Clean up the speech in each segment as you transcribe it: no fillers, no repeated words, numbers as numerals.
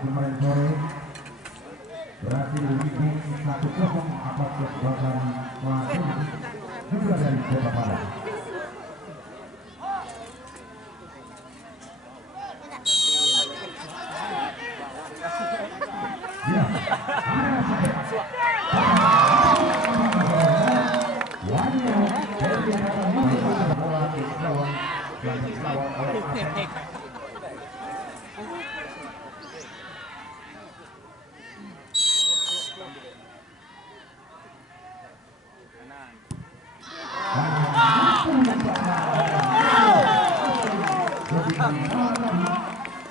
kemarin sore berhasil dibikin 1-0 atas kekuatan Wasit juga dari Kota Padang. Ya,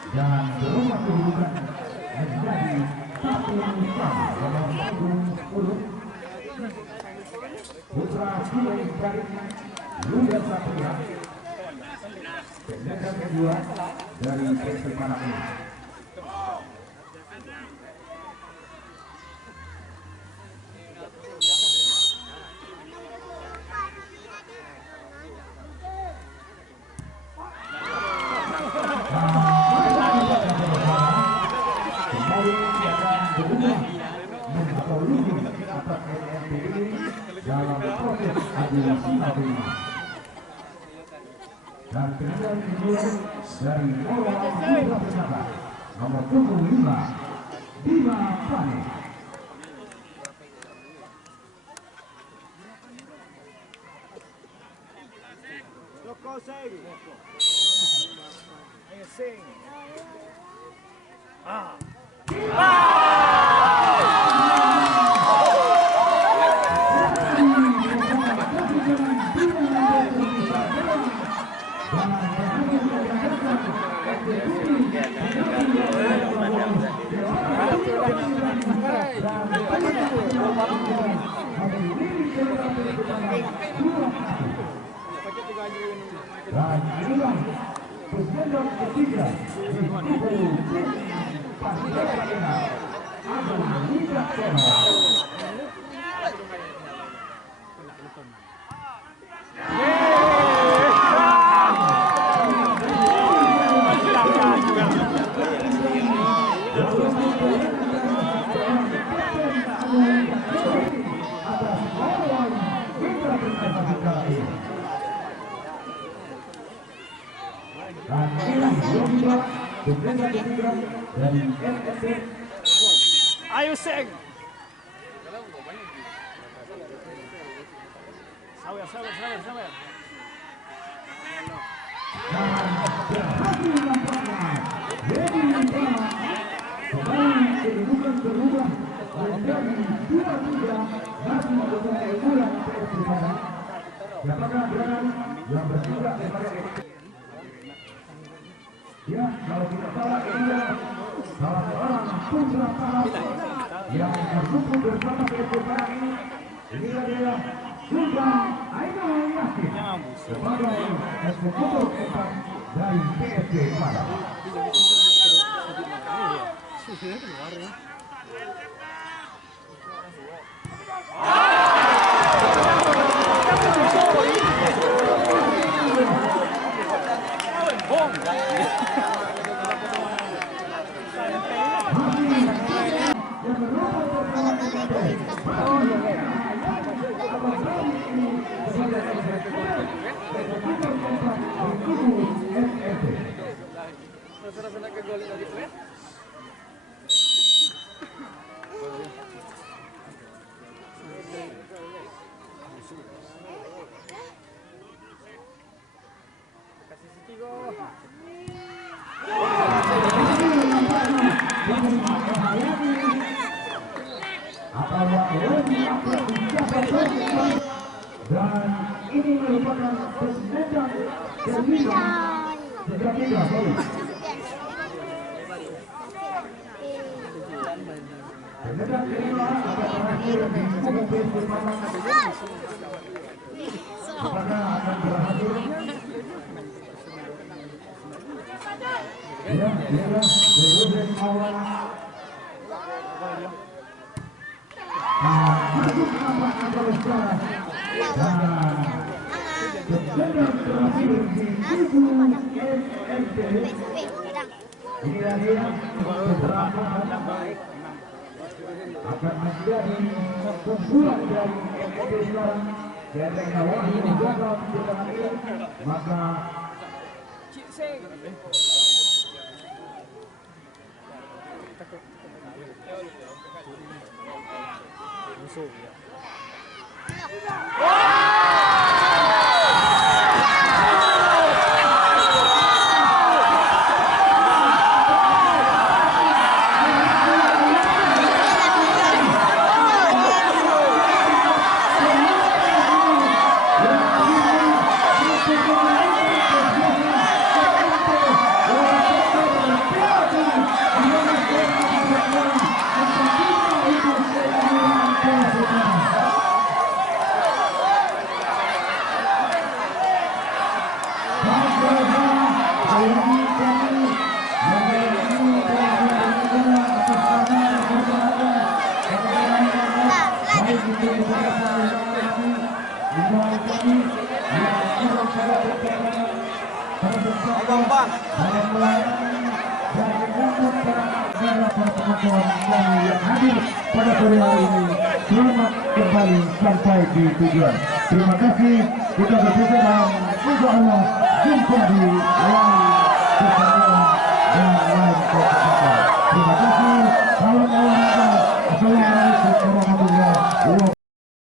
dan berubah kedudukan menjadi 1-1 nomor 10 Putra Cilik dari Luda Satria. Tendangan kedua dari PSP Padang ini. Dalam proses adilasi dan tendangan kedua dari Mola Putra Pesaka nomor 25 Bima Pani. Joko sing. Ayo sing. Dan inilah pertandingan ketiga di kubu Pasifik Agung Wicaksono. Dan inilah juga pertandingan ketiga dari NSC. Ayo sing. Sawer. Berhasil nampaknya Dedi Antara kembali kedudukan berubah menjadi 2-3 masih beberapa keunggulan PSP Padang. Siapakah gerangan yang bertindak sebagai ya, kalau tidak salah dia salah seorang putra Padang yang berkumpul bersama PSP Padang ini. Inilah dia Sultan Ainul Yasin sebagai eksekutor keempat dari PSP Padang. Dan ini merupakan penendang kelima sejak tiga kali. Penendang kelima akan berakhir di kubu PSP Padang. Apakah akan berhasil? Ya, inilah Ruben Awan. Masuk nampak angka besar dan tendangan terakhir di kubu NSC Inilah dia beberapa akan menjadi kumpulan dari MPT sekarang. Benteng Nawang ini gagal menciptakan ini, maka Musuh ya. yang hadir pada sore hari ini, selamat kembali sampai di tujuan. Terima kasih, kita berjumpa dan insya Allah jumpa di lain pertemuan dan lain kesempatan. Terima kasih. Salam olahraga. Assalamualaikum warahmatullahi wabarakatuh.